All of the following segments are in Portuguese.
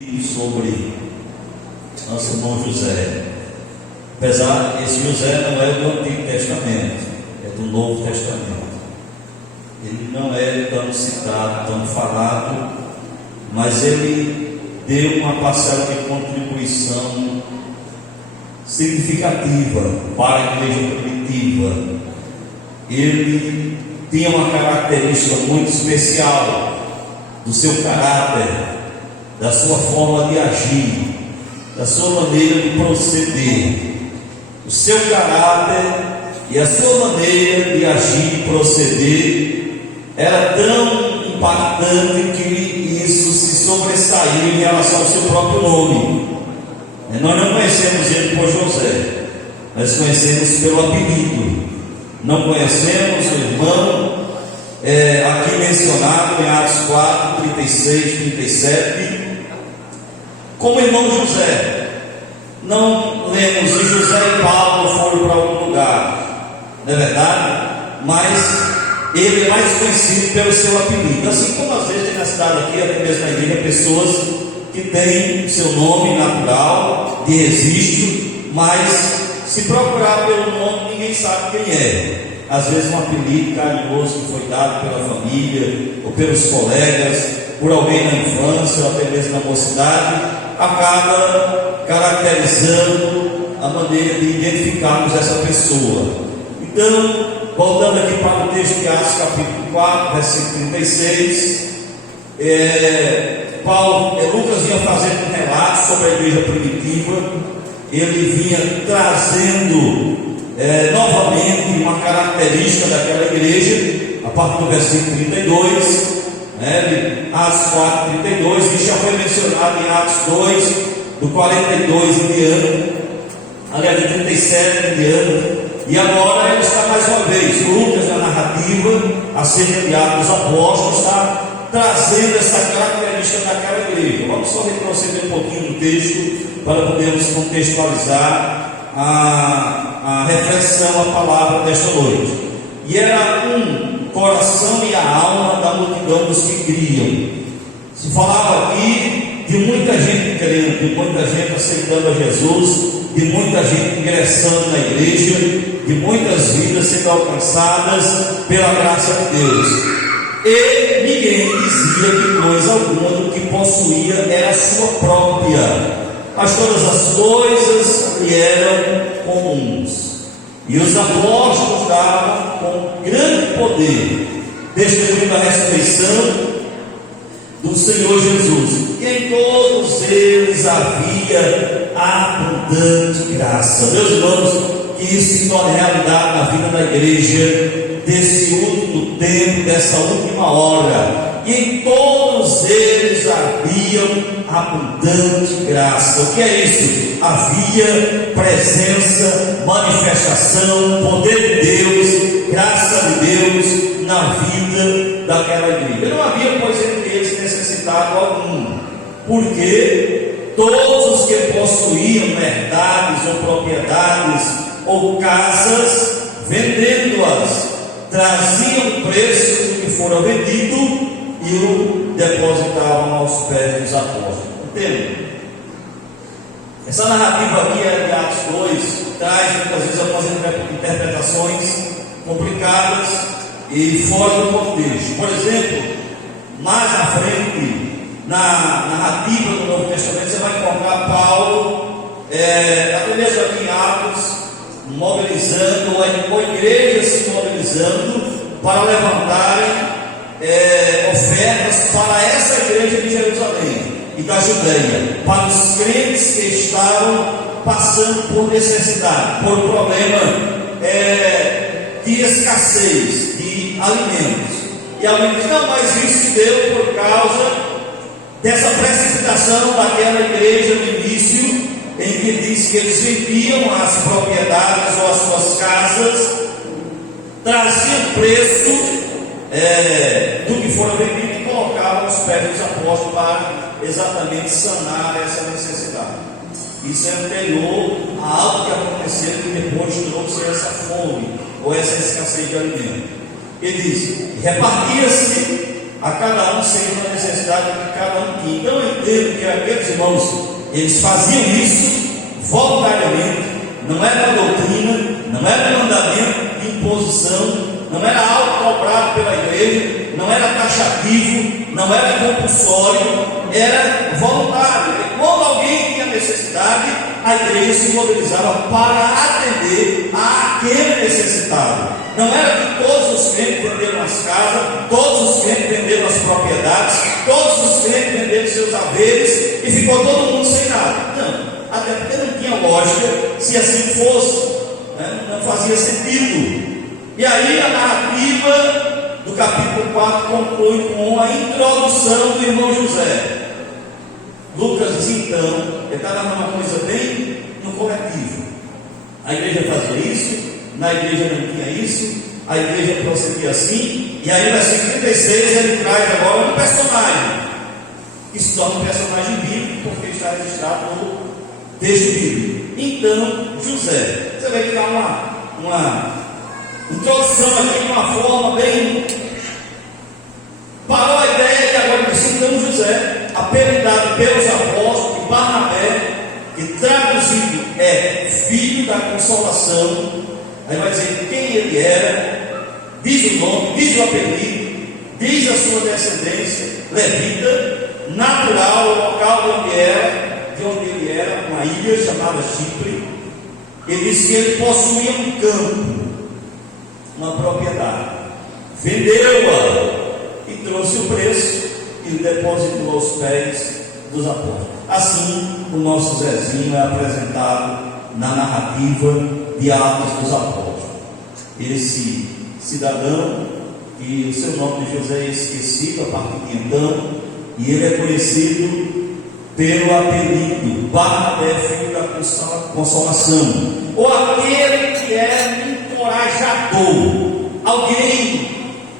Sobre nosso irmão José. Apesar, esse José não é do Antigo Testamento, é do Novo Testamento. Ele não é tão citado, tão falado, mas ele deu uma parcela de contribuição significativa para a igreja primitiva. Ele tinha uma característica muito especial do seu caráter, da sua forma de agir, da sua maneira de proceder. O seu caráter e a sua maneira de agir e proceder era tão impactante que isso se sobressaiu em relação ao seu próprio nome. Nós não conhecemos ele por José, nós conhecemos pelo apelido. Não conhecemos o irmão aqui mencionado em Atos 4, 36, 37, como irmão José. Não lemos se José e Paulo foram para algum lugar, não é verdade? Mas ele é mais conhecido pelo seu apelido. Assim como às vezes tem na cidade aqui, até mesmo na igreja, pessoas que têm seu nome natural de registro, mas se procurar pelo nome ninguém sabe quem é. Às vezes um apelido carinhoso que foi dado pela família ou pelos colegas, por alguém na infância ou até mesmo na mocidade, acaba caracterizando a maneira de identificarmos essa pessoa. Então, voltando aqui para o texto de Atos capítulo 4, versículo 36, Lucas vinha fazendo um relato sobre a igreja primitiva. Ele vinha trazendo novamente uma característica daquela igreja, a partir do versículo 32, Atos 4, 32, que já foi mencionado em Atos 2, do 42 em diante, aliás, do 37 em diante, e agora ele está mais uma vez, Lucas, na narrativa acerca de Atos dos Apóstolos, está trazendo essa característica daquela igreja. Vamos só retroceder um pouquinho no texto, para podermos contextualizar a reflexão, a palavra desta noite. E era um coração e a alma da multidão dos que criam. Se falava aqui de muita gente crendo, de muita gente aceitando a Jesus, de muita gente ingressando na igreja, de muitas vidas sendo alcançadas pela graça de Deus. E ninguém dizia que coisa alguma do que possuía era sua própria, mas todas as coisas lhe eram comuns. E os apóstolos davam com grande poder testemunho da ressurreição do Senhor Jesus. E em todos eles havia abundante graça. Meus irmãos, que isso se torne realidade na vida da igreja desse último tempo, dessa última hora. E em todos eles haviam abundante graça. O que é isso? Havia presença, manifestação, poder de Deus, graça de Deus na vida daquela igreja. Não havia, pois, entre eles necessitado algum, porque todos os que possuíam herdades ou propriedades ou casas, vendendo-as, traziam o preço do que fora vendido e o depositavam aos pés dos apóstolos. Entende? Essa narrativa aqui é de Atos 2, traz muitas vezes algumas interpretações complicadas e fora do contexto. Por exemplo, mais à frente, na narrativa do Novo Testamento, você vai encontrar Paulo, até mesmo aqui em Atos, mobilizando, ou igrejas se mobilizando para levantarem ofertas para essa igreja de Jerusalém e da Judeia, para os crentes que estavam passando por necessidade, por problema de escassez de alimentos. E alguém diz: não, mas isso se deu por causa dessa precipitação daquela igreja no início, em que diz que eles vendiam as propriedades ou as suas casas, traziam preço do que fora vendido e colocavam aos pés dos apóstolos para exatamente sanar essa necessidade. Isso é anterior a algo que aconteceu que depois trouxe essa fome ou essa escassez de alimento. Ele diz: repartia-se a cada um segundo a necessidade que cada um tinha. Então eu entendo que aqueles irmãos, eles faziam isso voluntariamente, não era doutrina, não era mandamento de imposição, não era algo cobrado pela igreja, não era taxativo, não era compulsório, era voluntário. E quando alguém tinha necessidade, a igreja se mobilizava para atender àquele necessitado. Não era que todos os crentes venderam as casas, todos os crentes venderam as propriedades, todos os crentes venderam seus haveres e ficou todo mundo sem nada. Não, até porque não tinha lógica se assim fosse, né? Não fazia sentido. E aí a narrativa do capítulo 4 conclui com a introdução do irmão José. Lucas diz então, ele está dando uma coisa bem no coletivo. A igreja fazia isso, na igreja não tinha isso, a igreja procedia assim, e aí no versículo 36 ele traz agora um personagem, que se torna um personagem bíblico, porque está registrado no texto bíblico. Então, José, você vai criar uma introdução aqui de uma forma bem. Parou a ideia e agora diz então José, apelidado pelos apóstolos de Barnabé, que traduzido é filho da consolação. Aí vai dizer quem ele era, diz o nome, diz o apelido, diz a sua descendência, levita, natural, o local de onde ele era, uma ilha chamada Chipre. Ele diz que ele possuía um campo, uma propriedade, vendeu-a e trouxe o preço e depositou aos pés dos apóstolos. Assim, o nosso Zezinho é apresentado na narrativa de Atos dos Apóstolos. Esse cidadão, e o seu nome de José é esquecido a partir de então, e ele é conhecido pelo apelido Barnabé, filho da consolação, ou aquele que é encorajador, alguém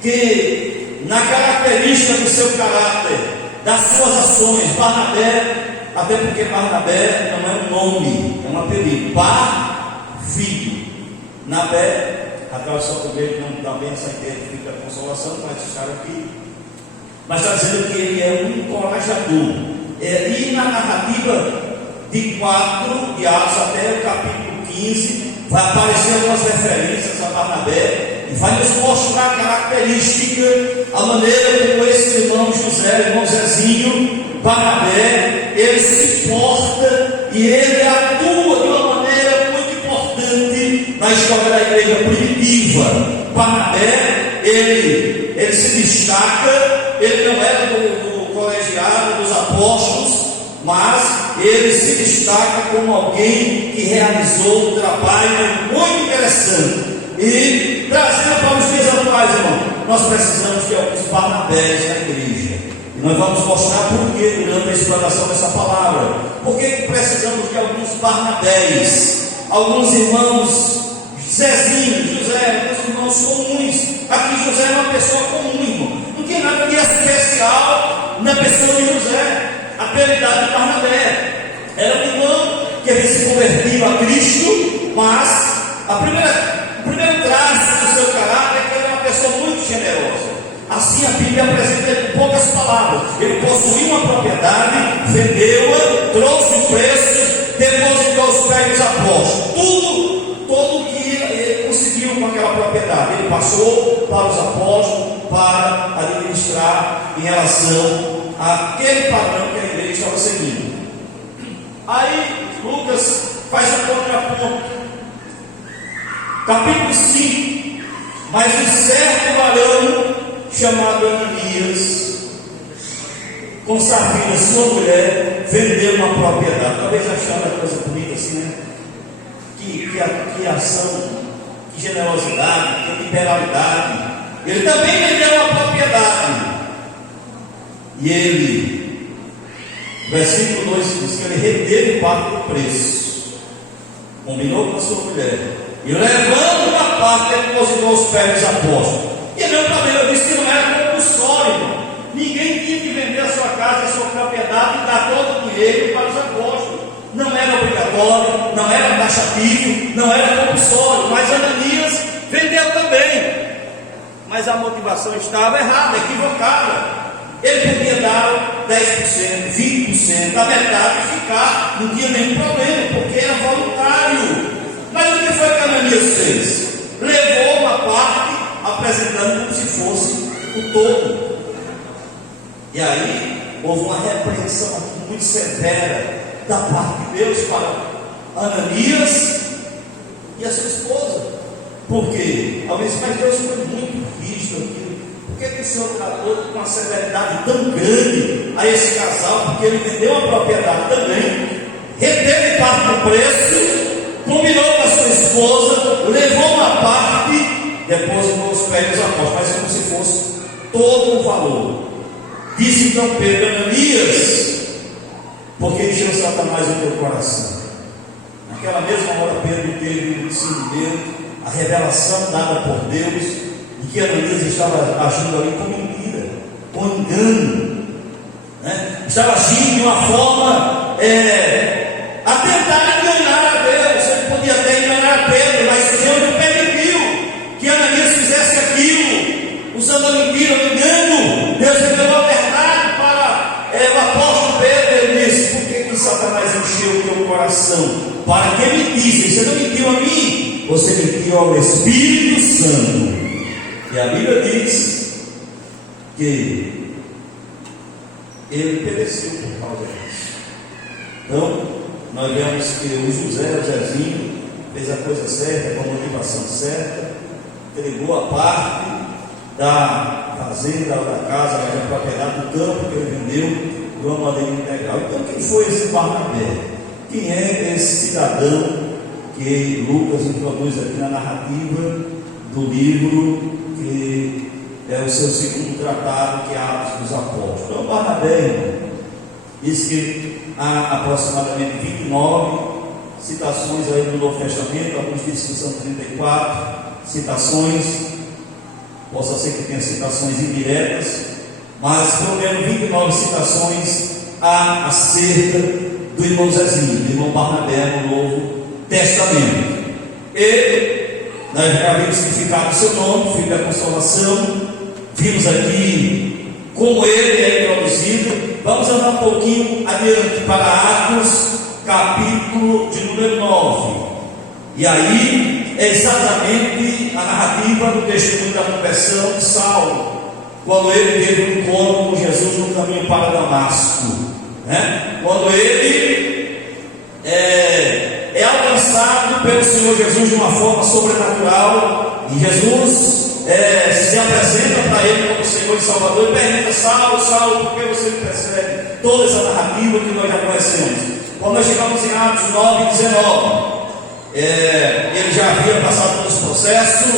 que na característica do seu caráter, das suas ações, Barnabé, até porque Barnabé não é um nome, é um apelido, filho, Nabé, a tradução do grego não dá bem essa ideia de filho da consolação, mas estar aqui, mas está dizendo que ele é um encorajador. E na narrativa de 4 de Atos até o capítulo 15, vai aparecer algumas referências a Barnabé e vai nos mostrar a característica, a maneira como esse irmão José, irmão Zezinho, Barnabé, ele se porta e ele atua de uma maneira muito importante na história da igreja primitiva. Barnabé, ele se destaca, ele não era do colegiado dos apóstolos, mas ele se destaca como alguém que realizou um trabalho muito interessante. E trazendo para os dias atuais, irmão, nós precisamos de alguns Barnabés na igreja. E nós vamos mostrar por que durante a explanação dessa palavra. Por que precisamos de alguns Barnabés, alguns irmãos Zezinho, José, alguns irmãos comuns. Aqui José é uma pessoa comum, irmão. Não tem nada de especial na pessoa de José. Apelidado de Barnabé. Era um irmão que ele se convertiu a Cristo, mas o primeiro traço do seu caráter é que ele era uma pessoa muito generosa. Assim a Bíblia apresenta ele com poucas palavras. Ele possuía uma propriedade, vendeu-a, trouxe o preço, depositou aos pés dos apóstolos. Todo o que ele conseguiu com aquela propriedade, ele passou para os apóstolos para administrar em relação àquele padrão que a igreja estava seguindo. Aí Lucas faz um contraponto. Capítulo 5. Mas um certo varão chamado Ananias, com Safira, sua mulher, vendeu uma propriedade. Talvez achando a coisa bonita assim, né? Que ação, que generosidade, que liberalidade. Ele também vendeu uma propriedade. E ele, versículo 2 diz que ele reteve parte do preço, combinou com a sua mulher, e levando uma parte, ele depositou aos pés dos apóstolos. E não problema, eu disse que não era compulsório, irmão. Ninguém tinha que vender a sua casa, a sua propriedade e dar todo o dinheiro para os apóstolos. Não era obrigatório, não era taxativo, não era compulsório, mas Ananias vendeu também. mas a motivação estava errada, equivocada. Ele podia dar 10%, 20%, a metade e ficar, não tinha nenhum problema, porque era voluntário. Mas o que foi que Ananias fez? Levou uma parte, apresentando como se fosse o todo. E aí houve uma repreensão aqui muito severa da parte de Deus para Ananias e a sua esposa. Por quê? Talvez, mas Deus foi muito rígido aqui. Por que o Senhor tratou com uma severidade tão grande a esse casal? Porque ele vendeu a propriedade também, reteve parte do preço, combinou com a sua esposa, levou uma parte, depositou os pés dos apóstolos, mas como se fosse todo o valor. Disse então Pedro: Ananias, porque encheu Satanás o teu coração? Naquela mesma hora Pedro teve o discernimento, a revelação dada por Deus, de que Ananias estava agindo ali com mentira, com engano, né? Estava agindo de uma forma a tentar enganar a Deus. Ele podia até enganar a Pedro, mas o Senhor não permitiu que Ananias fizesse aquilo, usando a mentira, o engano. Deus revelou a verdade para o apóstolo Pedro. Ele disse: por que Satanás encheu o teu coração? Para que mentisse? Você não mentiu a mim, você mentiu ao Espírito Santo. E a Bíblia diz que ele pereceu por causa disso. Então, nós vemos que o Zezinho, fez a coisa certa, com a motivação certa, entregou a parte da fazenda, da casa, da propriedade, do campo que ele vendeu, de uma maneira integral. Então, quem foi esse Barnabé? Quem é esse cidadão que Lucas introduz aqui na narrativa do livro, que é o seu segundo tratado, que é Atos dos Apóstolos? Então, Barnabé diz que há aproximadamente 29 citações aí no Novo Testamento, alguns dizem que são 34 citações, possa ser que tenha citações indiretas, mas pelo menos 29 citações há acerca do irmão Zezinho, do irmão Barnabé no Novo Testamento. E nós já vimos o significado do seu nome, Filho da Consolação. Vimos aqui como ele é introduzido. Vamos andar um pouquinho adiante para Atos, capítulo de número 9. E aí é exatamente a narrativa do testemunho da conversão de Saulo, quando ele teve um encontro com Jesus no caminho para Damasco, né? Quando ele é alcançado pelo Senhor Jesus de uma forma sobrenatural, e Jesus se apresenta para ele como Senhor e Salvador, e pergunta: Saulo, Saulo, por que você me persegue? Toda essa narrativa que nós já conhecemos. Quando nós chegamos em Atos 9:19, ele já havia passado pelos processos,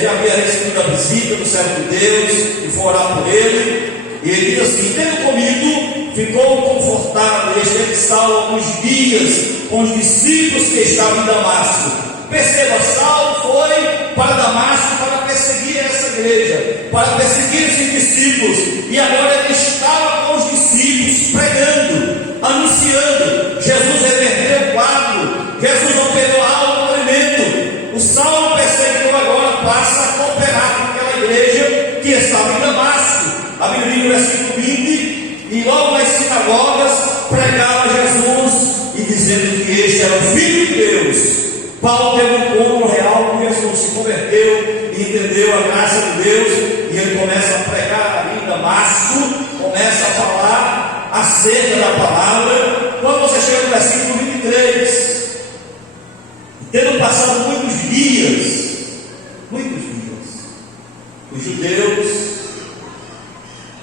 já havia recebido a visita do servo de Deus, que foi orar por ele, e ele diz assim: tendo comido, ficou confortável, esteve Saulo alguns dias com os discípulos que estavam em Damasco. Perceba, Saulo foi para Damasco para perseguir essa igreja, para perseguir esses discípulos, e agora ele estava com os discípulos pregando, anunciando. Jesus reverteu o quadro, Jesus operou algo tremendo. O Saulo perseguidor agora passa a cooperar com aquela igreja que estava em Damasco. A Bíblia diz no versículo 20: e logo nas sinagogas pregava Jesus e dizendo que este era o Filho de Deus. Paulo teve um encontro real com Jesus, se converteu e entendeu a graça de Deus, e ele começa a pregar ali em Damasco, começa a falar acerca da palavra. Quando você chega no versículo 23, tendo passado muitos dias, os judeus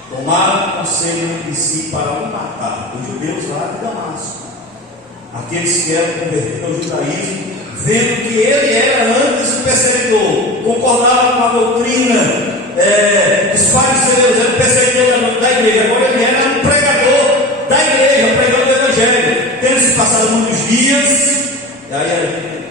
tomaram conselho entre si para o matar, os judeus lá de Damasco, aqueles que eram convertidos ao judaísmo, vendo que ele era antes o perseguidor, concordava com a doutrina dos fariseus, era o perseguidor da igreja, agora ele era um pregador da igreja, pregando o evangelho. Tendo se passado muitos dias, e aí a gente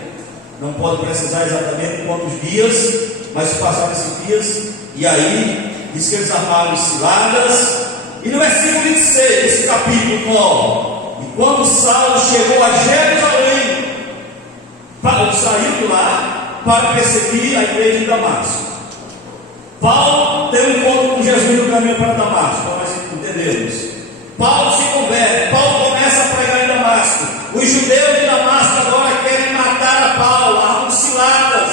não pode precisar exatamente quantos dias, mas se passaram esses dias, e aí diz que eles armaram ciladas. E no versículo 26 desse capítulo 9, e quando Saulo chegou a Jerusalém, saiu de lá para perseguir a igreja de Damasco. Paulo tem um encontro com Jesus no caminho para Damasco, para nós entendermos. Paulo se converte, Paulo começa a pregar em Damasco. Os judeus de Damasco agora querem matar a Paulo, armam ciladas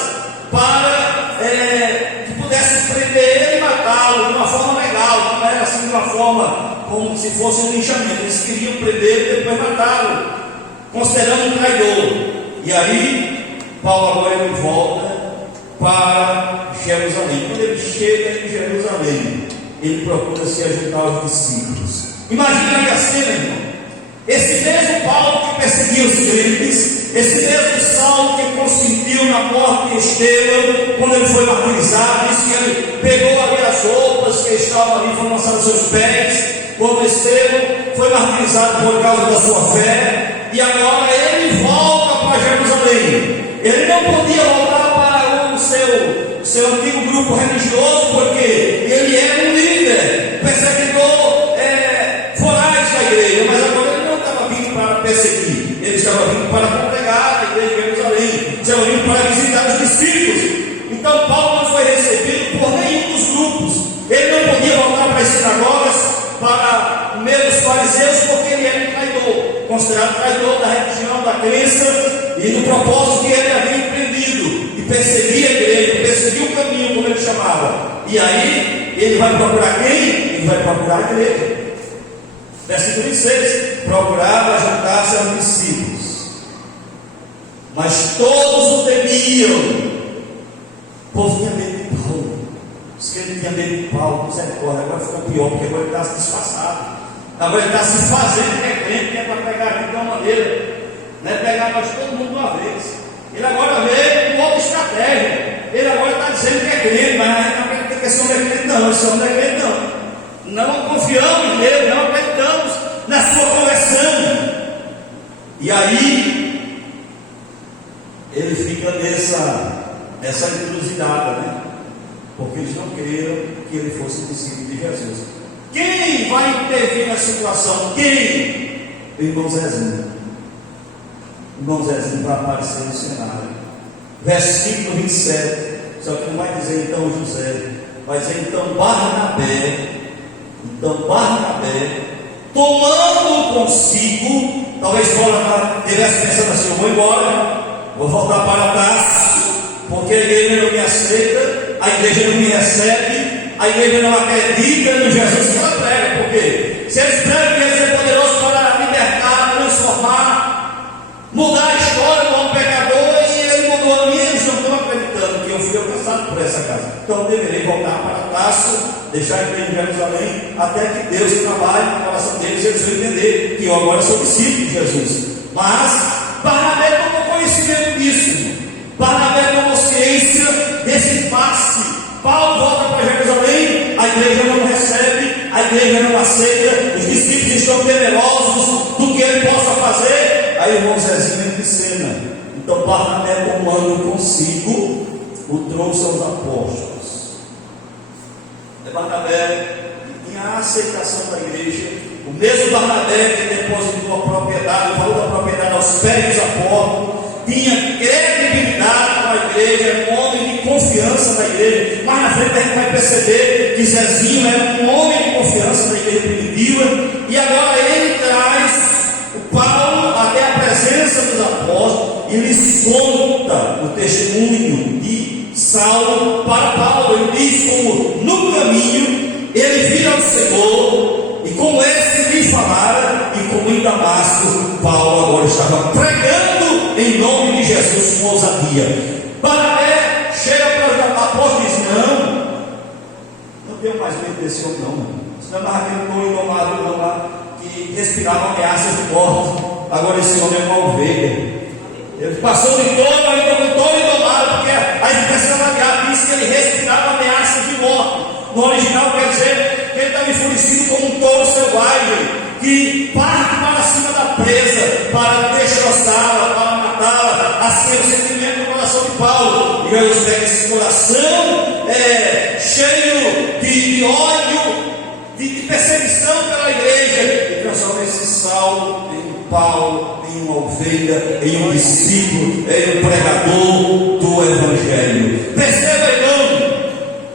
para que pudessem prender ele e matá-lo de uma forma legal, não era assim de uma forma como se fosse um linchamento. Eles queriam prender e depois matá-lo, considerando um traidor. E aí, Paulo agora ele volta para Jerusalém. Quando ele chega em Jerusalém, ele procura se ajuntar aos discípulos. Imagina aí a cena, irmão. Esse mesmo Paulo que perseguia os crentes, esse mesmo Saulo que consentiu na morte de Estevão, quando ele foi martirizado, disse que ele pegou ali as roupas que estavam ali, foram lançadas aos seus pés, quando Estevão foi martirizado por causa da sua fé, e agora ele volta para Jerusalém. Ele não podia voltar para o seu antigo grupo religioso, porque ele era um líder, perseguidor voraz da igreja, mas agora ele não estava vindo para perseguir, ele estava vindo para congregar a igreja de Jerusalém, estava vindo para visitar os discípulos. Então Paulo não foi recebido por nenhum dos grupos, ele não podia voltar para as sinagogas, para o meio dos fariseus, porque ele era um traidor, considerado traidor da religião, da crença e do propósito que ele havia empreendido, e perseguia a igreja, perseguia o caminho, como ele chamava. E aí ele vai procurar quem? Ele vai procurar a igreja. Versículo 26: procurava juntar-se aos discípulos, mas todos o temiam. O povo tinha medo de Paulo, os crentes tinham medo de Paulo, misericórdia. Agora ficou pior, porque agora ele está se disfarçado, agora ele está se fazendo que é crente, que é para pegar a gente de uma maneira, não é pegar nós todo mundo de uma vez. Ele agora vê uma outra estratégia, ele agora está dizendo que é crente, mas a gente não acredita que esse homem é crente, não, esse homem não é crente, não. Não confiamos nele, não acreditamos na sua conversão. E aí ele fica nessa encruzilhada, né? Porque eles não creram que ele fosse discípulo de Jesus. Quem vai intervir na situação? Quem? O irmão Zezinho. O irmão Zezinho vai aparecer no cenário. Versículo 27. Só que não vai dizer então José, vai dizer então Barnabé. Então Barnabé, tomando consigo, talvez Paulo estivesse pensando assim: eu vou embora, vou voltar para Tarso, porque a igreja não me aceita, a igreja não me recebe, a igreja não acredita no Jesus que ela prega. Porque se eles pregam que ele é poderoso para libertar, transformar, mudar a história do homem pecador, e ele mudou a minha, eles não estão acreditando que eu fui alcançado por essa casa. Então eu deverei voltar para Tarso, deixar a igreja de Jerusalém, até que Deus trabalhe no coração deles e eles vão entender que eu agora sou discípulo de Jesus. Mas Barnabé tomou conhecimento disso, Barnabé tomou ciência desse passe. Paulo volta para Jerusalém, a igreja não recebe, a igreja não aceita, os discípulos estão temerosos do que ele possa fazer. Aí o irmão Zezinho entra em cena. Então Barnabé, tomando consigo, o trouxe aos apóstolos. Barnabé tinha a aceitação da igreja, o mesmo Barnabé que depositou a propriedade, o valor da propriedade aos pés dos apóstolos, tinha credibilidade com a igreja, era um homem de confiança da igreja. Mais na frente a gente vai perceber que Zezinho era um homem de confiança da igreja primitiva, e agora ele traz o Paulo até a presença dos apóstolos e lhes conta o testemunho de Saulo para Paulo. Ele diz como no caminho ele vira ao Senhor, e como esse lhe falara, e como em Damasco Paulo agora estava pregando em nome de Jesus com ousadia. Barnabé chega para os apóstolos e diz: não tenho mais medo desse homem, não. Isso não é mais aquele tão indomado, não, lá, que respirava ameaças de morte. Agora esse homem é uma ovelha. Ele passou de todo indomado, porque a expressão da diz que ele respirava ameaças de morte. No original quer dizer que ele estava enfurecido como um touro selvagem, que parte para cima da presa, para destroçá-la, para matá-la. Assim é o sentimento do coração de Paulo. E Jesus pega esse coração cheio de ódio, de perseguição pela igreja, e transforma esse Saulo em Paulo, em uma ovelha, em um discípulo, em um pregador do Evangelho. Perceba, irmão,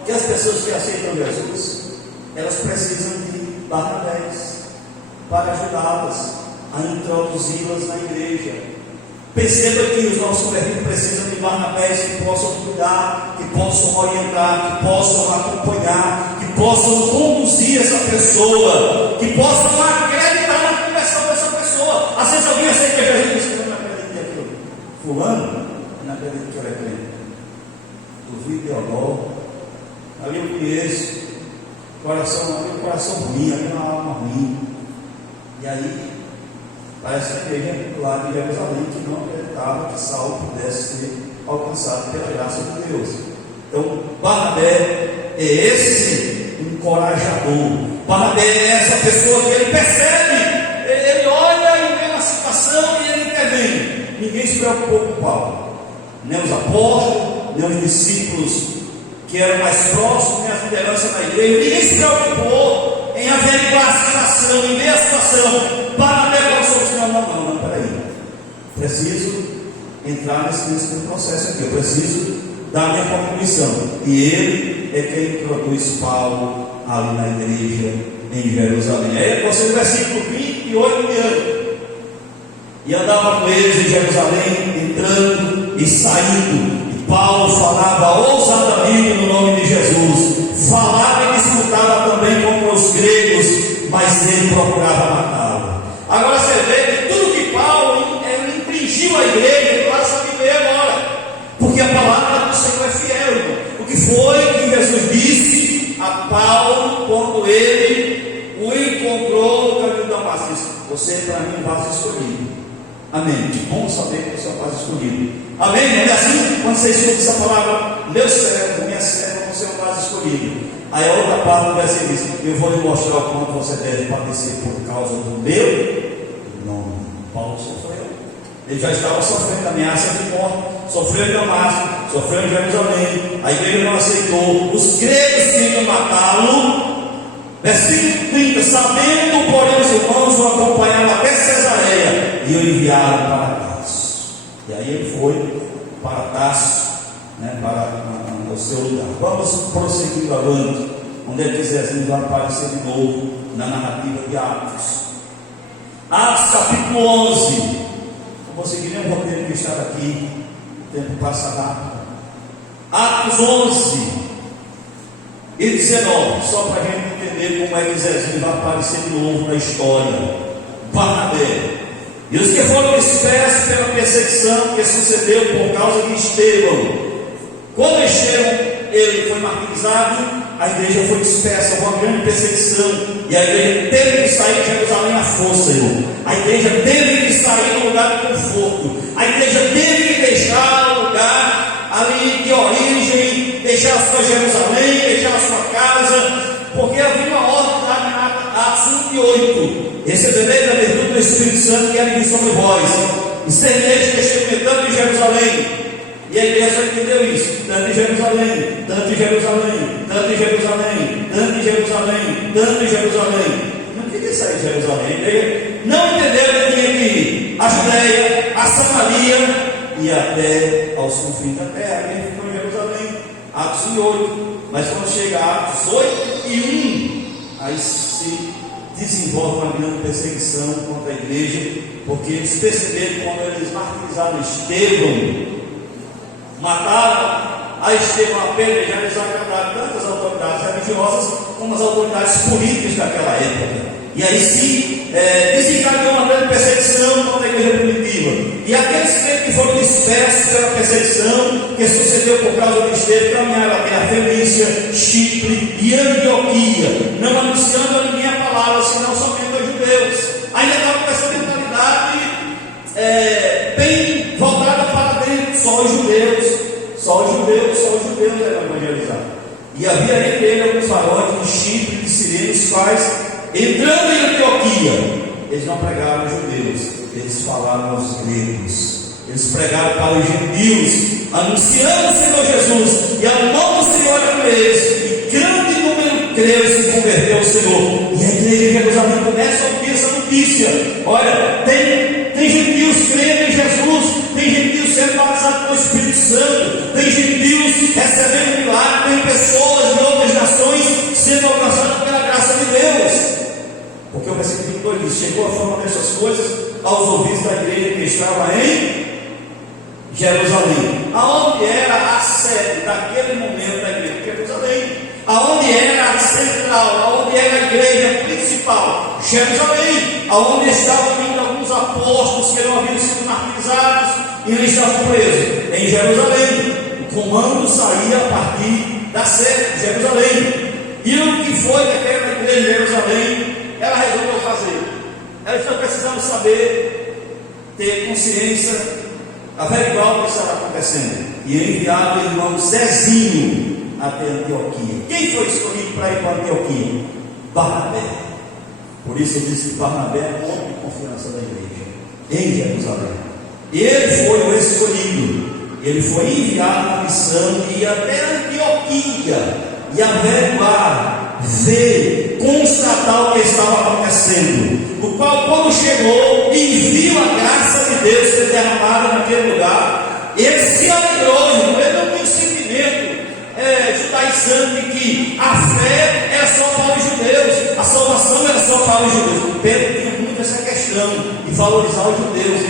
que as pessoas pessoas que aceitam Jesus, elas precisam de Barnabés para ajudá-las a introduzi-las na igreja. Perceba que os nossos convertidos precisam de Barnabés que possam cuidar, que possam orientar, que possam acompanhar, que possam conduzir essa pessoa, que possam acreditar na conversão dessa pessoa. Às vezes alguém aceita Jesus e diz: eu não acredito naquilo. Fulano, eu não acredito que ele é crente. Duvido de Odó, ali eu conheço, coração ruim, ali uma alma ruim. E aí, parece que a igreja lá de Jerusalém que não acreditava que Saulo pudesse ser alcançado pela graça de Deus. Então, Barnabé é esse encorajador. Barnabé é essa pessoa que ele percebe, ele olha e vê uma situação e ele intervém. Ninguém se preocupou com Paulo, nem os apóstolos, nem os discípulos que eram mais próximos, nem a liderança da igreja. Ninguém se preocupou em averiguar a situação, em ver a situação. Barnabé falou: não, peraí, preciso entrar nesse processo aqui, eu preciso dar minha contribuição. E ele é quem introduz Paulo ali na igreja em Jerusalém. Aí você no versículo 28 em diante. E andava com eles em Jerusalém, entrando e saindo. E Paulo falava ousadamente no nome de Jesus. Falava e disputava também contra os gregos, mas ele procurava matá-lo. Agora você vê que tudo que Paulo infringiu a igreja, ele passa a viver agora. Porque a palavra do Senhor é fiel, irmão. O que foi que Jesus disse a Paulo quando ele o encontrou no caminho de Damasco? Você é para mim um vaso escolhido. Amém. Que bom saber que você é um vaso escolhido. Amém? Não é assim? Quando você escuta essa palavra, meu servo, minha serva, você é um vaso escolhido. Aí a outra parte do versículo diz: eu vou lhe mostrar o quanto você deve padecer por causa do meu nome. Paulo sofreu. Ele já estava sofrendo ameaça de morte, sofreu em Damasco, sofreu em Jerusalém. A igreja não aceitou. Os gregos queriam matá-lo. Versículo 30: sabendo, porém, os irmãos o acompanharam até Cesareia e o enviaram para Tarso. E aí ele foi para Tarso, para o seu lugar. Vamos prosseguir avante, onde é que Zezinho vai aparecer de novo na narrativa de Atos. Atos capítulo 11. Não consegui nem o roteiro que estava aqui, o tempo passa rápido. Atos 11 e 19, só para a gente entender como é que Zezinho vai aparecer de novo na história. Barnabé. E os que foram dispersos pela perseguição que sucedeu por causa de Estevão. Quando Estevão ele foi martirizado, a igreja foi dispersa, uma grande perseguição, e a igreja teve que sair de Jerusalém à força, irmão. A igreja teve que sair do lugar de conforto, a igreja teve que deixar o lugar ali de origem, deixar a sua Jerusalém, deixar a sua casa, porque havia uma ordem dada em Atos 1:8: recebereis a virtude do Espírito Santo que há de vir sobre vós, e sereis testemunhando em Jerusalém. E a igreja só entendeu isso: tanto em Jerusalém, tanto em Jerusalém, tanto em Jerusalém, tanto em Jerusalém, tanto em Jerusalém. Não queria sair de Jerusalém. A igreja não entendeu que tinha que ir à Judéia, a Samaria e até aos confins da terra. A igreja ficou em Jerusalém. Atos 8. Mas quando chega a Atos 8:1, aí se desenvolve uma grande perseguição contra a igreja, porque eles perceberam quando eles martirizaram Estevão, mataram a Estevão a pedra, já desagradaram tanto as autoridades religiosas como as autoridades políticas daquela época. E aí se desencadeou uma grande perseguição contra a igreja primitiva. E aqueles que foram dispersos pela perseguição que sucedeu por causa de Estevão caminharam até a Fenícia, Chipre e Antioquia, não anunciando a ninguém a palavra, senão somente aos judeus. Ainda estava com essa mentalidade bem voltada para dentro, só os judeus eram evangelizados. E havia entre eles alguns varões de Chipre, de Cirene, os quais, entrando em Antioquia, eles não pregaram aos judeus, eles falaram aos gregos. Eles pregaram para os gentios, anunciando o Senhor Jesus, e a mão do Senhor era com eles, e grande número creu e se converteu ao Senhor. E a igreja de Jerusalém começa a ouvir essa notícia: olha, tem gentios crendo em Jesus, tem gentios sendo batizados pelo Espírito Santo, tem gentios recebendo milagres, tem pessoas de outras chegou a fama dessas coisas aos ouvidos da igreja que estava em Jerusalém, aonde era a sede daquele momento da igreja de Jerusalém, aonde era a central, aonde era a igreja principal, Jerusalém, aonde estavam ainda alguns apóstolos que não haviam sido martirizados e eles estavam presos em Jerusalém. O comando saía a partir da sede de Jerusalém. E o que foi daquela igreja de Jerusalém, ela resolveu fazer? Ela está precisando saber, ter consciência, averiguar o que estava acontecendo. E enviaram o irmão Zezinho até Antioquia. Quem foi escolhido para ir para Antioquia? Barnabé. Por isso eu disse que Barnabé é o homem de confiança da igreja em Jerusalém. E ele foi o escolhido. Ele foi enviado na missão de ir até Antioquia e averiguar, ver, constatar o que estava acontecendo. O qual, quando chegou e viu a graça de Deus ser derramada naquele lugar, ele se alegrou. Ele não tinha um sentimento judaizante de que a fé era só para os judeus, a salvação era só para os judeus. Pedro tinha muito essa questão de valorizar os judeus.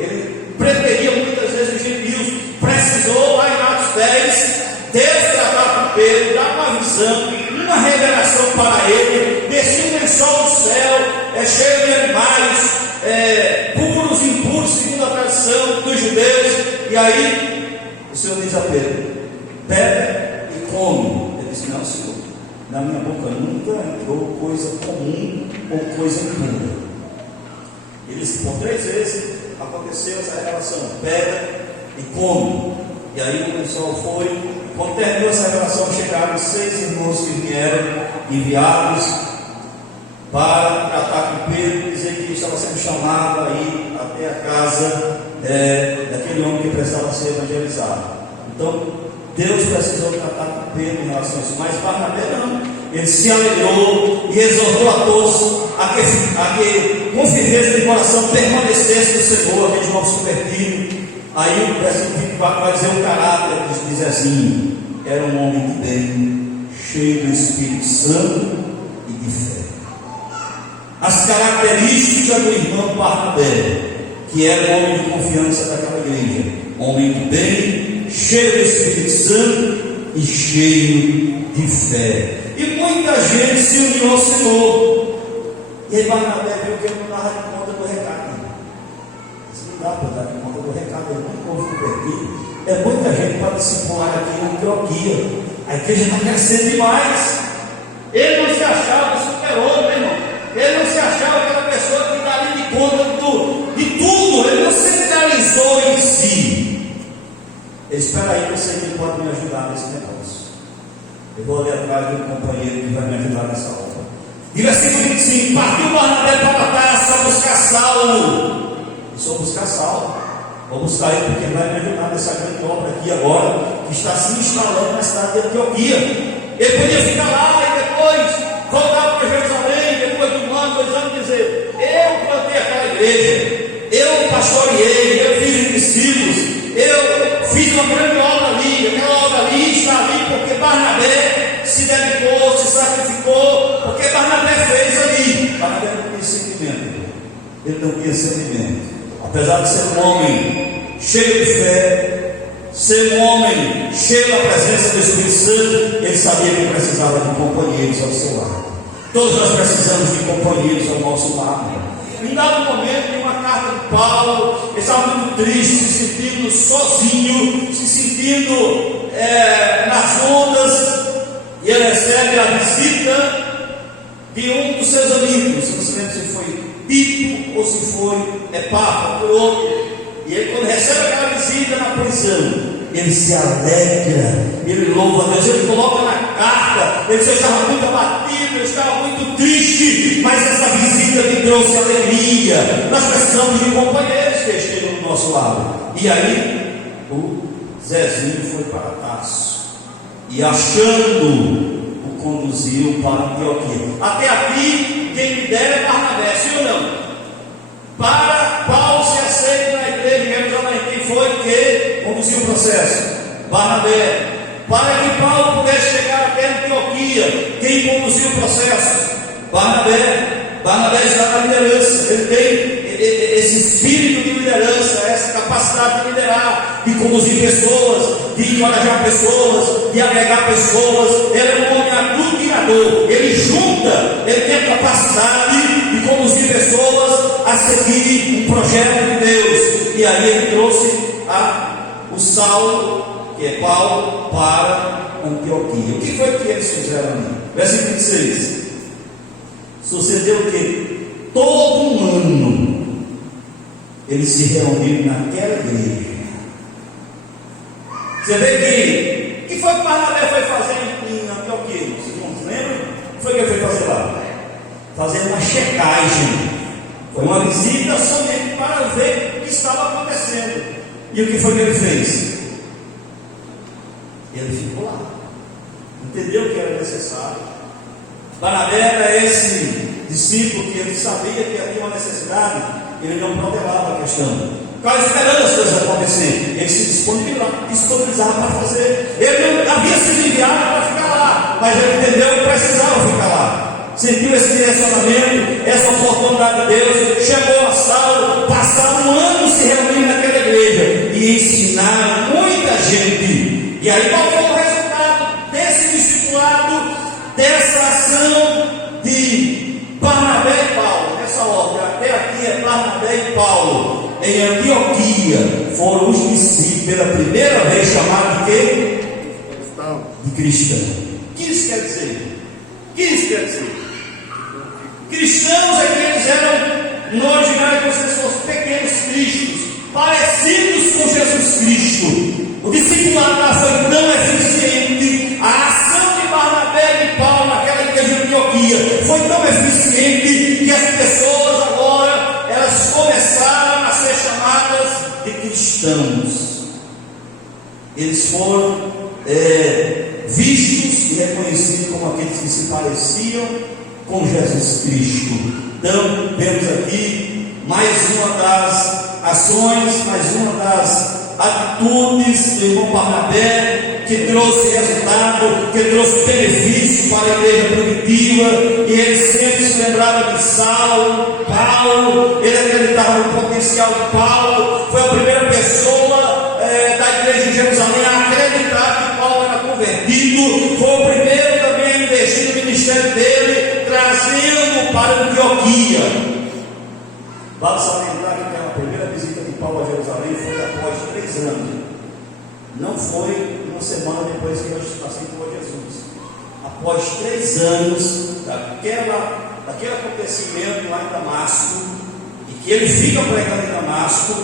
Ele preteria muitas vezes os gentios. Precisou, lá em Atos 10, Deus tratar com Pedro, dar uma visão, uma revelação para ele, descia um lençol do céu, cheio de animais, puros e impuros, segundo a tradição dos judeus. E aí o Senhor diz a Pedro: pega e come. Ele disse: não, Senhor, na minha boca nunca entrou coisa comum ou coisa impura. Ele disse: por 3 vezes aconteceu essa relação: pega e come. E aí o pessoal foi. Quando terminou essa relação, chegaram 6 irmãos que vieram enviados para tratar com Pedro, dizer que estava sendo chamado a ir até a casa daquele homem que precisava ser evangelizado. Então Deus precisou tratar com Pedro em relação a isso, mas Barnabé não. Ele se alegrou e exortou a todos a que com firmeza de coração permanecesse no Senhor, aqueles novos convertidos. Aí o versículo 24 vai dizer o caráter de Zezinho: era um homem de bem, cheio do Espírito Santo e de fé. As características do irmão Barnabé, que era um homem de confiança daquela igreja: homem de bem, cheio do Espírito Santo e cheio de fé. E muita gente se uniu ao Senhor. E aí Barnabé viu que ele não dava conta do recado. Não dá para dar conta do recado, é muito povo convertido, é muita gente para discipular aqui em Antioquia. A igreja está crescendo demais. Ele não se achava super-homem, meu irmão. Ele não se achava aquela pessoa que daria de conta de tudo. Ele não se centralizou em si. Espera aí, eu sei que ele pode me ajudar nesse negócio. Eu vou ali atrás de um companheiro que vai me ajudar nessa obra. E versículo 25: partiu Barnabé para a batalha para buscar Saulo. Só buscar Saulo, vou buscar ele porque ele vai me ajudar nessa grande obra aqui agora, que está se instalando na cidade de Antioquia. Ele podia ficar lá e depois voltar para Jerusalém, depois de 1 ano, 2 anos, dizer: eu plantei aquela igreja, eu pastoreei, eu fiz discípulos, eu fiz uma grande obra ali, aquela obra ali está ali porque Barnabé se dedicou, se sacrificou, porque Barnabé fez ali. Barnabé não tinha sentimento, ele não tinha sentimento. Apesar de ser um homem cheio de fé, ser um homem cheio da presença do Espírito Santo, ele sabia que precisava de companheiros ao seu lado. Todos nós precisamos de companheiros ao nosso lado. Em dado momento, em uma carta de Paulo, ele estava muito triste, se sentindo sozinho, se sentindo nas ondas, e ele recebe a visita de um dos seus amigos. Se você lembra se foi Tito ou se foi Epáfras, por outro. E ele, quando recebe aquela visita na prisão, ele se alegra, ele louva a Deus, ele coloca na carta: ele estava muito abatido, eu estava muito triste, mas essa visita me trouxe alegria. Nós precisamos de companheiros que estejam do nosso lado. E aí o Zezinho foi para Tarso e, achando, o conduziu para Antioquia. Até aqui quem me dera é Barnabé, sim ou não? Para Paulo se aceita na igreja de Jerusalém, quem foi que conduziu o processo? Barnabé. Para que Paulo pudesse chegar até Antioquia, quem conduziu o processo? Barnabé. Barnabé está na liderança, ele tem esse espírito de liderança, essa capacidade de liderar, de conduzir pessoas, de encorajar pessoas, de agregar pessoas. Ele é um homem aglutinador, ele junta, ele tem a capacidade de conduzir pessoas a seguir um projeto de Deus. E aí ele trouxe o Saulo, que é Paulo, para Antioquia. O que foi que eles fizeram ali? Versículo 26. Sucedeu que todo um ano eles se reuniram naquela igreja. Você vê que foi que Barnabé foi fazer em Antioquia? Vocês não se lembram? O que foi que ele foi fazer lá? Fazer uma checagem. Foi uma visita somente para ver o que estava acontecendo. E o que foi que ele fez? Ele ficou lá. Entendeu o que era necessário. Barnabé era esse discípulo que ele sabia que havia uma necessidade, ele não protelava a questão. Quais esperanças acontecer? Ele se disponibilizava para fazer. Ele não havia sido enviado para ficar lá, mas ele entendeu que precisava ficar lá. Sentiu esse direcionamento, essa oportunidade de Deus. Chegou a Saulo, passaram um ano se reunindo naquela igreja e ensinaram muita gente. E aí qual foi o resultado desse discipulado, dessa ação de Barnabé e Paulo? Nessa ordem, até aqui é Barnabé e Paulo. Em Antioquia foram os discípulos pela primeira vez chamados de quê? De cristão. O que isso quer dizer? O que isso quer dizer? Cristãos é que eles eram, nós digamos que vocês são os pequenos cristos, parecidos com Jesus Cristo. O discipulado lá foi tão eficiente, a ação de Barnabé e Paulo naquela igreja de Antioquia foi tão eficiente que as pessoas agora, elas começaram a ser chamadas de cristãos. Eles foram vistos e reconhecidos como aqueles que se pareciam com Jesus Cristo. Então, vemos aqui mais uma das ações, mais uma das atitudes do irmão Barnabé, que trouxe resultado, que trouxe benefício para a igreja primitiva. E ele sempre se lembrava de Saulo, Paulo, ele acreditava no potencial de Paulo. Foi a primeira pessoa da igreja de Jerusalém a acreditar que Paulo era convertido. Foi o primeiro também a investir no ministério dele, trazendo para Antioquia. Vale salientar que aquela primeira visita de Paulo a Jerusalém foi após 3 anos. Não foi uma semana depois que ele aceitou Jesus. Após 3 anos daquele acontecimento lá em Damasco, e que ele fica pregando em Damasco,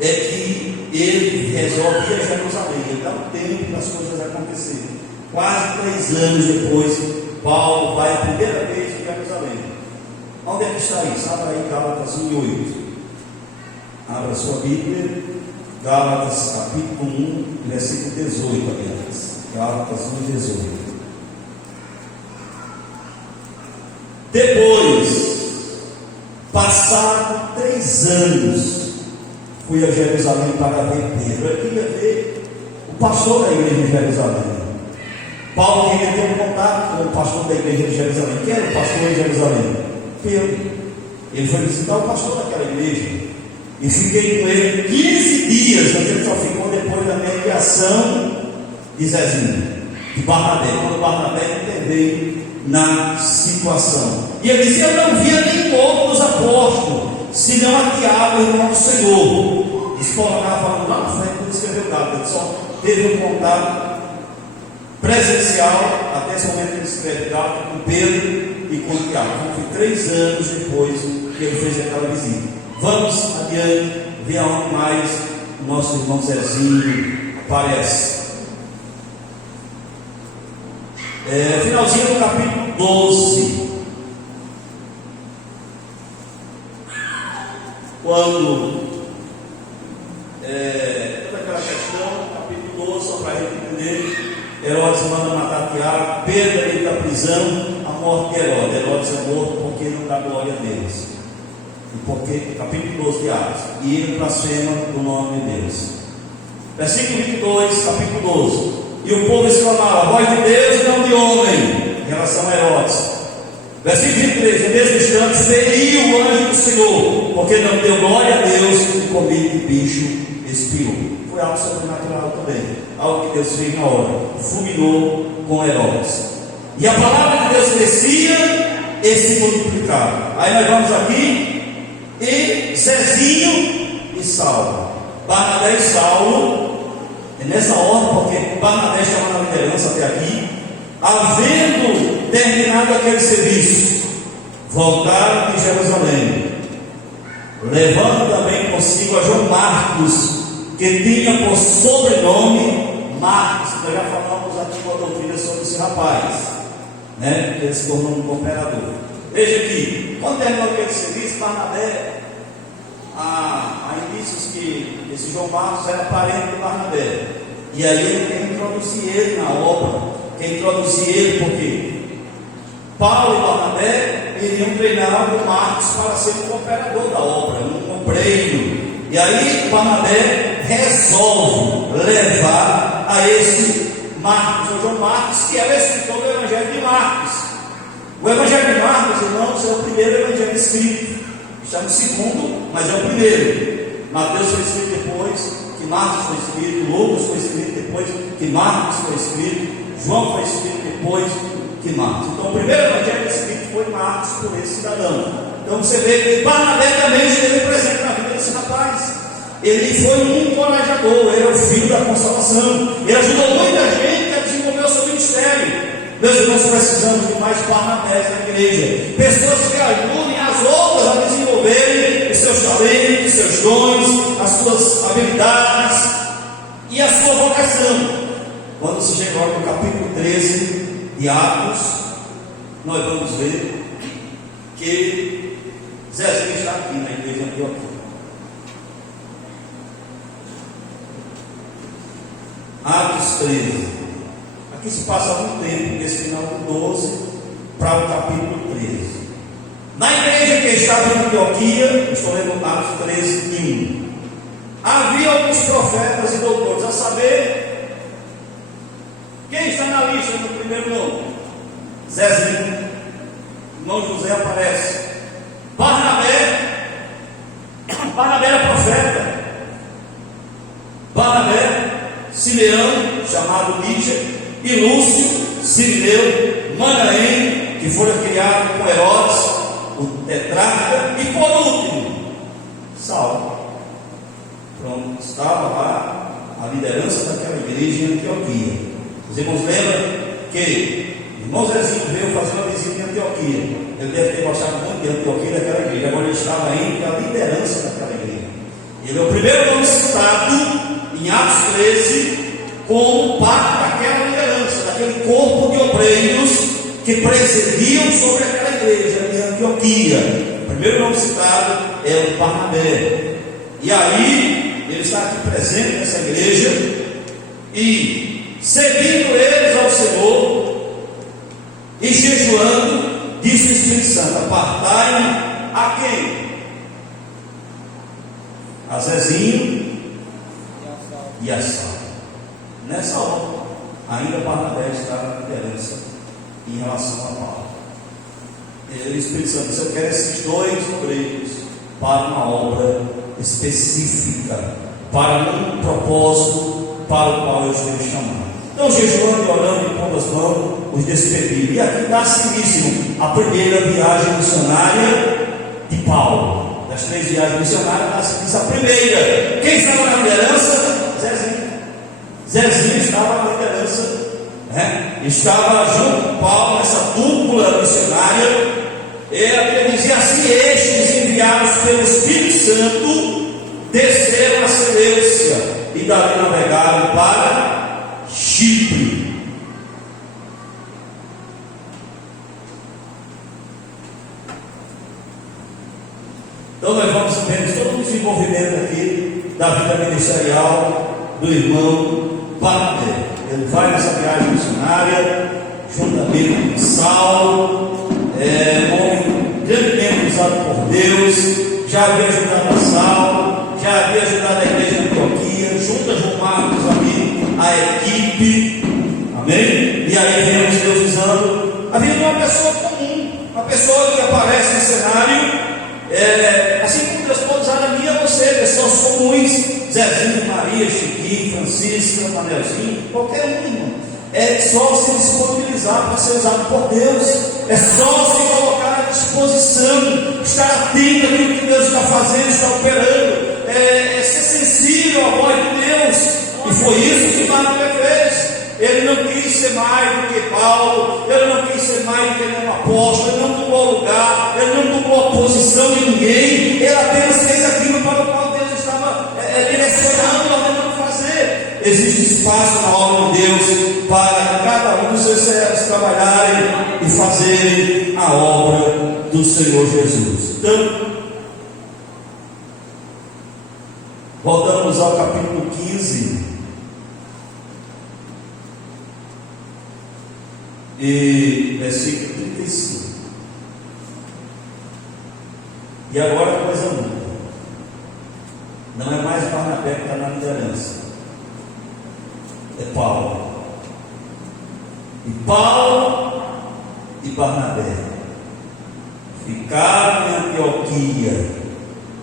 é que ele resolve ir a Jerusalém. Ele dá um tempo para as coisas acontecerem. Quase 3 anos depois, Paulo vai a primeira vez em Jerusalém. Onde é que está isso? Abra aí Gálatas 1:8. Abra sua Bíblia, Gálatas capítulo 1, versículo 18, aliás. Gálatas 1:18. Depois, passado 3 anos, fui a Jerusalém para ver Pedro. Eu queria ver o pastor da igreja de Jerusalém. Paulo queria ter um contato com o pastor da igreja de Jerusalém. Quem era o pastor de Jerusalém? Pedro. Ele foi visitar o pastor daquela igreja e fiquei com ele 15 dias, mas ele só ficou depois da mediação de Zezinho, de Barnabé, quando Barnabé interveio na situação. E ele dizia: eu não via nenhum outro dos apóstolos, senão a Tiago, irmão do Senhor. Isso Paulo estava falando lá na frente, quando escreveu Gálatas. Ele só teve um contato presencial, até esse momento ele escreve Gálatas com Pedro e com Tiago. Foi 3 anos depois que ele fez aquela visita. Vamos adiante, ver aonde mais o nosso irmão Zezinho aparece. Finalzinho do capítulo 12. Quando toda aquela questão, capítulo 12, só para a gente entender, Herodes manda matar Tiago, Pedro ali da prisão, a morte de Herodes. Herodes é morto porque não dá glória a Deus. E porque, capítulo 12 de Atos, e ele blasfema o nome de Deus. Versículo 22, capítulo 12. E o povo exclamava: voz de Deus e não de homem, em relação a Herodes. Versículo 23: no mesmo instante feriu o anjo do Senhor, porque não deu glória a Deus, e comigo de bicho espiou. Foi algo sobrenatural também, algo que Deus fez na hora, fulminou com Herodes. E a palavra de Deus crescia e se multiplicava. Aí nós vamos aqui, e Zezinho e Saulo, Barnabé e Saulo, é nessa ordem, porque Barnabé estava na liderança até aqui. Havendo terminado aquele serviço, voltaram de Jerusalém, levando também consigo a João Marcos, que tinha por sobrenome Marcos. Nós já falamos aqui uma doutrina sobre esse rapaz, né? Que ele se tornou um cooperador. Veja aqui, quando terminou aquele serviço, Barnabé, há indícios que esse João Marcos era parente de Barnabé, e aí ele quer introduzir ele na obra. Quer introduzir ele porque Paulo e Barnabé iriam treinar o Marcos para ser um cooperador da obra, um obreiro. E aí Barnabé resolve levar a esse Marcos, o João Marcos, que era escritor do Evangelho de Marcos. O Evangelho de Marcos, irmãos, é o primeiro evangelho escrito. Está no segundo, mas é o primeiro. Mateus foi escrito depois que Marcos foi escrito, Lucas foi escrito depois que Marcos foi escrito, João foi escrito depois que Marcos. Então o primeiro evangelho escrito foi Marcos por esse cidadão. Então você vê que Barnabé também esteve presente na vida desse rapaz. Ele foi um encorajador, ele era o filho da consolação, ele ajudou muita gente a desenvolver o seu ministério. Meus irmãos, precisamos de mais Barnabés na igreja, pessoas que ajudem as outras a desenvolverem os seus talentos, os seus dons, as suas habilidades e a sua vocação. Quando se chegar no capítulo 13 de Atos, nós vamos ver que Zezinho está aqui na igreja de Antioquia. Atos 13. Aqui se passa algum tempo, desse final do 12 para o capítulo 13. Na igreja que estava em Antioquia, estou lendo Atos 13, 1. Havia alguns profetas e doutores, a saber, quem está na lista do primeiro nome? Zezinho. Irmão José aparece. Barnabé era profeta. Barnabé, Simeão, chamado Lígia, e Lúcio, Sirineu, Manaém, que foram criados com Herodes, o tetrarca, e por último, Saulo. Pronto, estava lá a liderança daquela igreja em Antioquia. Os irmãos lembram que o irmão Zezinho veio fazer uma visita em Antioquia. Ele deve ter gostado muito de Antioquia daquela igreja. Agora ele estava entre a liderança daquela igreja. Ele é o primeiro nome citado em Atos 13 como parte daquela liderança, daquele corpo de obreiros que presidiam sobre aquela igreja em Antioquia. O primeiro nome citado é o Barnabé. E aí ele está aqui presente nessa igreja e servindo eles ao Senhor e jejuando, disse o Espírito Santo: apartai-me a quem? A Zezinho e a Saulo. Nessa hora, ainda Barnabé está na liderança em relação a Paulo. E o Espírito Santo disse: eu quero esses dois obreiros para uma obra específica, para um propósito para o qual eu estou chamando. Então, jejuando e orando e pondo as mãos, os despediram. E aqui dá-se início a primeira viagem missionária de Paulo. Das 3 viagens missionárias, dá-se início a primeira. Quem estava na liderança? Zezinho. Zezinho estava na liderança, né? Estava junto com Paulo nessa dupla missionária. E a Bíblia dizia assim: estes enviados pelo Espírito Santo desceram a Seleucia e dali navegaram para Chipre. Então nós vamos ver todo o desenvolvimento aqui da vida ministerial do irmão Barnabé. Ele vai nessa viagem missionária juntamente com Saulo, um homem grandemente usado por Deus. Já havia ajudado a Saulo, já havia ajudado a igreja de Antioquia, junto a João Marcos ali, a equipe, amém? E aí vemos Deus usando a vida de uma pessoa comum, uma pessoa Zezinho, Maria, Chiquinho, Francisca, Manelzinho, qualquer um, irmão. É só se disponibilizar para ser usado por Deus. É só se colocar à disposição, estar atento àquilo que Deus está fazendo, está operando, ser sensível à voz de Deus. E foi isso que Barnabé fez. Ele não quis ser mais do que Paulo, ele não quis ser mais do que nenhum apóstolo, ele não tomou lugar, ele não tomou a posição de ninguém, ele apenas fez aquilo para o qual Deus estava direcionando, ordenando fazer. Existe espaço na obra de Deus para cada um dos seus servos trabalharem e fazerem a obra do Senhor Jesus. Então, voltamos ao capítulo 15. E versículo 35. E agora a coisa muda. Não é mais Barnabé que está na liderança, é Paulo. E Paulo e Barnabé ficaram em Antioquia,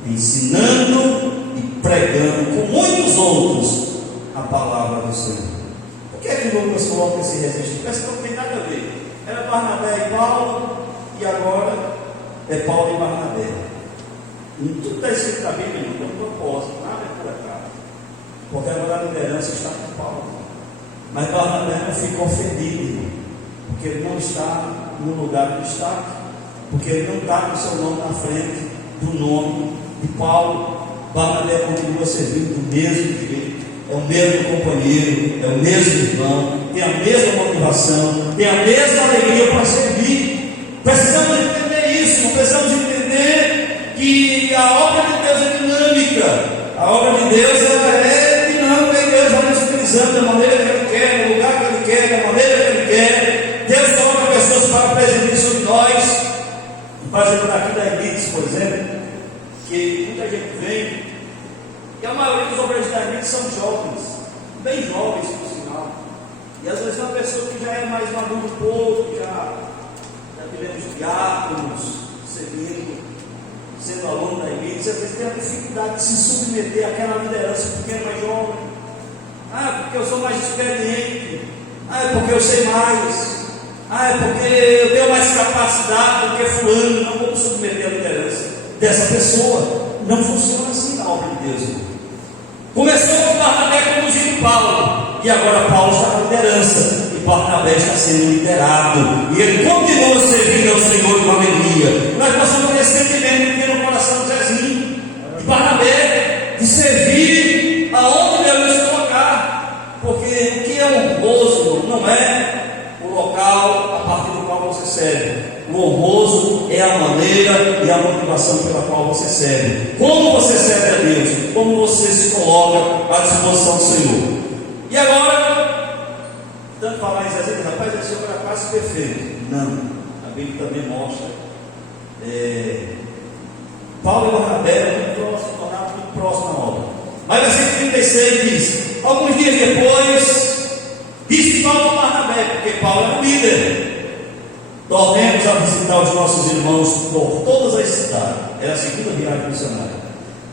ensinando e pregando com muitos outros a palavra do Senhor. Por que é que Lucas coloca esse registro? Parece que não tem nada a ver. Era Barnabé e Paulo, e agora é Paulo e Barnabé. Tudo está escrito na Bíblia, não tem um propósito, nada é por acaso. Porque agora a liderança está com Paulo. Mas Barnabé não ficou ofendido, porque ele não está no lugar de destaque, porque ele não está com seu nome na frente do nome de Paulo. Barnabé continua servindo do mesmo jeito. É o mesmo companheiro, é o mesmo irmão, tem a mesma motivação, tem a mesma alegria para servir. Precisamos entender isso, precisamos entender que a obra de Deus é dinâmica, a obra de Deus ela é dinâmica e Deus vai nos utilizando da maneira que Ele quer, no lugar que Ele quer, da maneira que Ele quer. Deus coloca pessoas para presidir sobre nós. Por exemplo, aqui da Elites, por exemplo, que muita gente vem. E a maioria dos obreiros da elite são jovens, bem jovens por sinal. E às vezes é uma pessoa que já é mais madura um pouco, já tivemos diáconos, sendo aluno da elite, às vezes tem a dificuldade de se submeter àquela liderança porque é mais jovem. Porque eu sou mais experiente. É porque eu sei mais. É porque eu tenho mais capacidade do que fulano. Não vou me submeter à liderança dessa pessoa. Não funciona assim na obra de Deus. Começou com Barnabé conduzindo Paulo, e agora Paulo está na liderança, e Barnabé está sendo liderado, e ele continua servindo ao Senhor com alegria. Nós passamos por esse sentimento que tem no coração do Zezinho, de Barnabé, de servir aonde Deus nos colocar, porque o que é honroso não é o local a partir do qual você serve. O honroso é a maneira e a motivação pela qual você serve. Como você serve a Deus, como você se coloca à disposição do Senhor. E agora, tanto falar em Zezinho, rapaz, esse homem era quase perfeito. Não, a Bíblia também mostra. Paulo e Barnabé eram muito próximos na obra. Mas versículo 36 diz: alguns dias depois, disse Paulo a Barnabé, porque Paulo era o líder: tornemos a visitar os nossos irmãos por todas as cidades. É a segunda viagem missionária.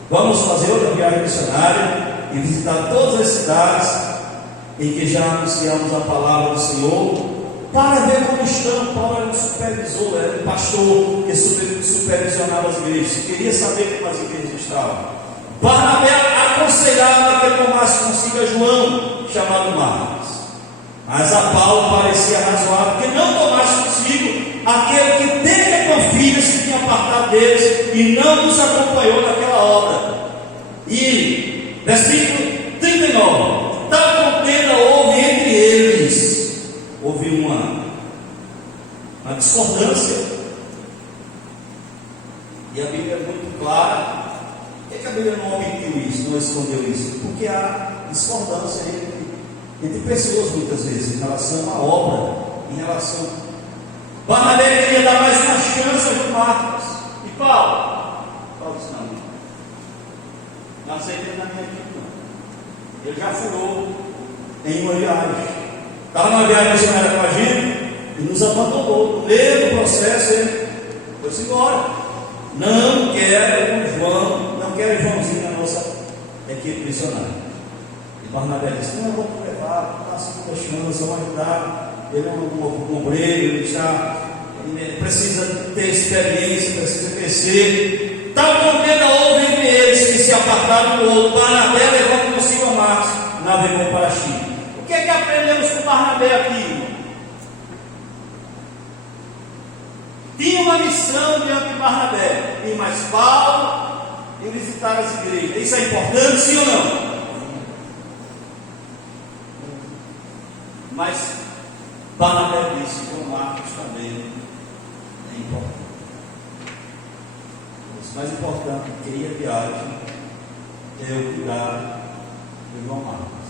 Vamos fazer outra viagem missionária e visitar todas as cidades em que já anunciamos a palavra do Senhor, para ver como estão. Paulo era um supervisor, era um pastor que supervisionava as igrejas, queria saber como as igrejas estavam. Barnabé aconselhava que ele tomasse consigo a João, chamado Marcos. Mas a Paulo parecia razoável que não tomasse consigo aquele que teve com filhos que tinha apartado deles e não nos acompanhou naquela obra. E versículo 39: tal contenda houve entre eles. Houve uma discordância. E a Bíblia é muito clara. Por que a Bíblia não omitiu isso, não escondeu isso? Porque há discordância entre pessoas muitas vezes em relação à obra, em relação. Barnabé queria dar mais uma chance aos Marcos. E Paulo disse: não aceitei na minha vida, não. Ele já furou em uma viagem. Estava numa viagem missionária com a gente e nos abandonou. No meio do processo, ele foi-se embora. Não quero o João, não quero o Joãozinho na nossa equipe missionária. E Barnabé disse: não, vamos levar, vamos dar a segunda chance, vamos ajudar. Ele é um obreiro, ele precisa ter experiência, precisa crescer. Tal contenda houve entre eles que se apartaram do outro. Barnabé levando consigo a Marcos, navegou para a China. O que é que aprendemos com Barnabé aqui? Tinha uma missão diante de Barnabé, ir mais Paulo e visitar as igrejas. Isso é importante, sim ou não? Mas Barnabé disse que Marcos também é importante. Mas mais importante do que ir a viagem é eu cuidar do João Marcos.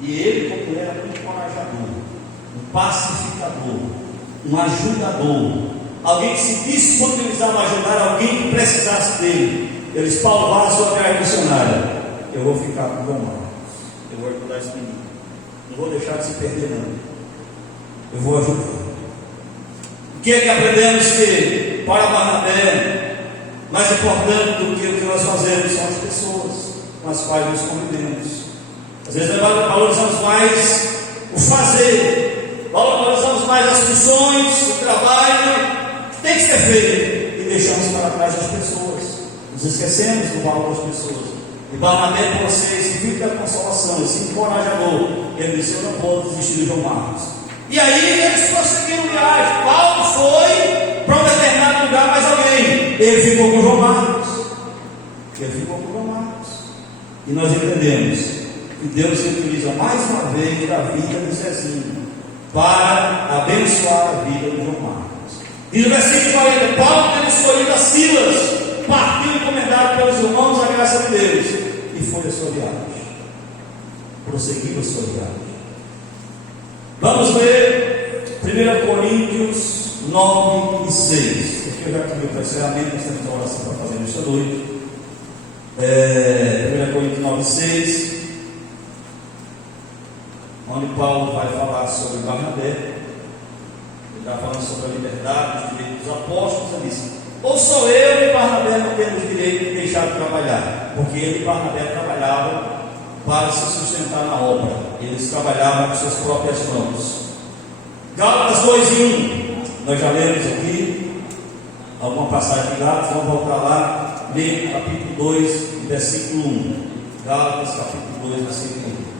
E ele, como era muito encorajador, um pacificador, um ajudador, alguém que se disponibilizava a ajudar alguém que precisasse dele. Ele disse: Paulo, vá à sua viagem missionária, eu vou ficar com o João Marcos, eu vou ajudar esse menino, não vou deixar de se perder não, eu vou ajudar. O que é que aprendemos? Que para Barnabé, mais importante do que o que nós fazemos são as pessoas com as quais nos convivemos. Às vezes valorizamos mais o fazer, valorizamos mais as funções, o trabalho que tem que ser feito, e deixamos para trás as pessoas, nos esquecemos do valor das pessoas. E Barnabé, por você, esse filho da consolação, esse encorajador, ele disse: eu não vou desistir de João Marcos. E aí eles prosseguiram viagem. Paulo foi para um determinado lugar, mais alguém, ele ficou com João Marcos. E nós entendemos que Deus utiliza mais uma vez a vida do Zezinho para abençoar a vida do João Marcos. E no versículo 40, Paulo tendo escolhido a Silas, partiu encomendado pelos irmãos a graça de Deus, e foi a sua viagem, prosseguiu a sua viagem. Vamos ler 1 Coríntios 9 e 6. Aqui eu já tive o encerramento, nós temos uma oração para fazer nesta noite. 1 Coríntios 9 e 6, onde Paulo vai falar sobre Barnabé. Ele está falando sobre a liberdade, os direitos dos apóstolos. Ele diz: ou sou eu e Barnabé não temos direito de deixar de trabalhar? Porque ele e Barnabé trabalhavam para se sustentar na obra, eles trabalhavam com suas próprias mãos. Gálatas 2:1, nós já lemos aqui alguma passagem de Gálatas, vamos voltar lá, ler capítulo 2, versículo 1. Gálatas capítulo 2, versículo 1.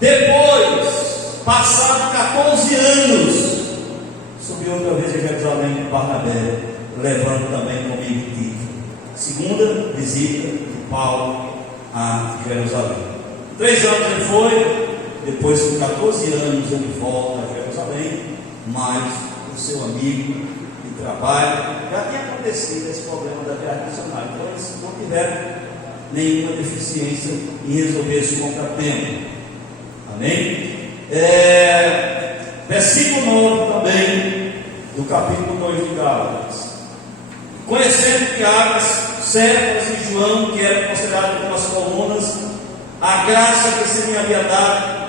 Depois, passado 14 anos, subiu outra vez a Jerusalém com Barnabé, levando também comigo Tito. Segunda visita de Paulo a Jerusalém. 3 anos ele foi, depois com 14 anos ele volta a Jerusalém, mas o seu amigo de trabalho já tinha acontecido esse problema da viagem missionária, então eles não tiveram nenhuma deficiência em resolver esse contratempo. Amém? Versículo 9 também do capítulo 2 de Gálatas. Conhecendo que Águas, Cefas e João, que eram considerados como as colunas, a graça que se me havia dado,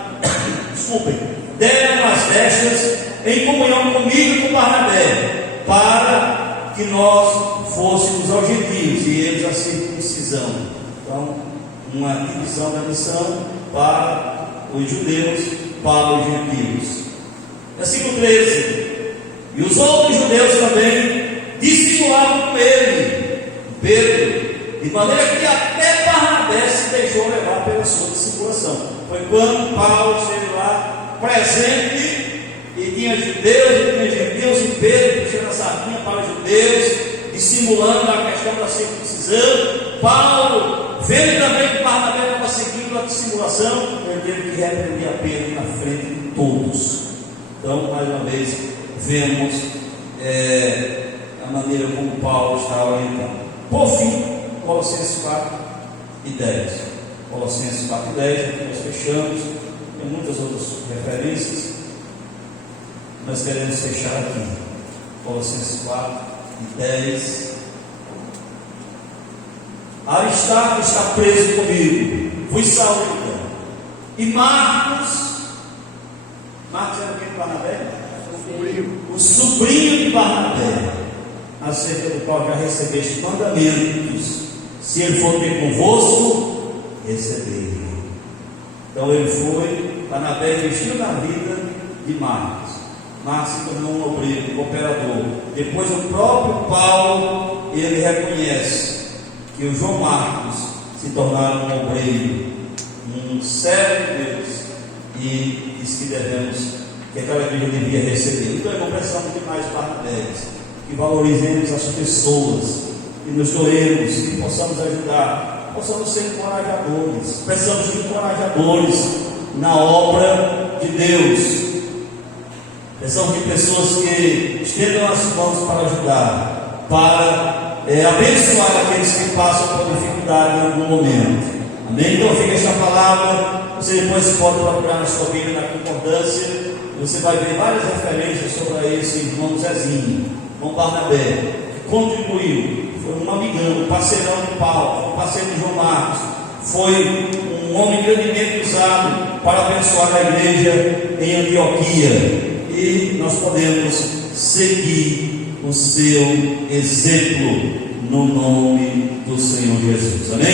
deram as destas em comunhão comigo e com Barnabé, para que nós fôssemos aos gentios e eles a circuncisão. Então, uma divisão da missão para os judeus, para os gentios. Versículo 13. E os outros judeus também dissimulavam com ele, Pedro, de maneira que até Barnabé se deixou levar pela sua dissimulação. Foi quando Paulo esteve lá presente, e tinha judeus e tinha gentios, e Pedro puxando a sardinha para os judeus, dissimulando a questão da circuncisão. Paulo, vendo também que Barnabé estava seguindo a dissimulação, ele teve que repreender a Pedro na frente de todos. Então, mais uma vez, vemos a maneira como Paulo está orientando. Por fim, Colossenses 4 e 10. Colossenses 4 e 10, aqui nós fechamos. Tem muitas outras referências. Nós queremos fechar aqui. Colossenses 4 e 10. Aristarco está preso comigo, vos saúde. E Marcos era o que de Barnabé? O sobrinho de Barnabé, acerca do qual já recebeste mandamentos, Se ele for ter convosco, recebei. Então ele foi, Barnabé investiu na vida de Marcos. Marcos se tornou um obreiro, um cooperador. Depois o próprio Paulo, ele reconhece que o João Marcos se tornaram um obreiro, um servo de Deus, e diz que devemos, que aquela igreja devia receber. Então não precisamos de mais Barnabés, que valorizemos as pessoas, que nos doemos, que possamos ajudar, possamos ser encorajadores. Precisamos de encorajadores na obra de Deus. Precisamos de pessoas que estendam as mãos para ajudar, para abençoar aqueles que passam por dificuldade em algum momento. Amém? Então fica esta palavra. Você depois pode procurar na sua Bíblia, na concordância. Você vai ver várias referências sobre esse irmão Zezinho, irmão Barnabé, que contribuiu. Foi um amigão, um parceirão de Paulo, um parceiro de João Marcos. Foi um homem grandemente usado para abençoar a igreja em Antioquia. E nós podemos seguir o seu exemplo no nome do Senhor Jesus. Amém?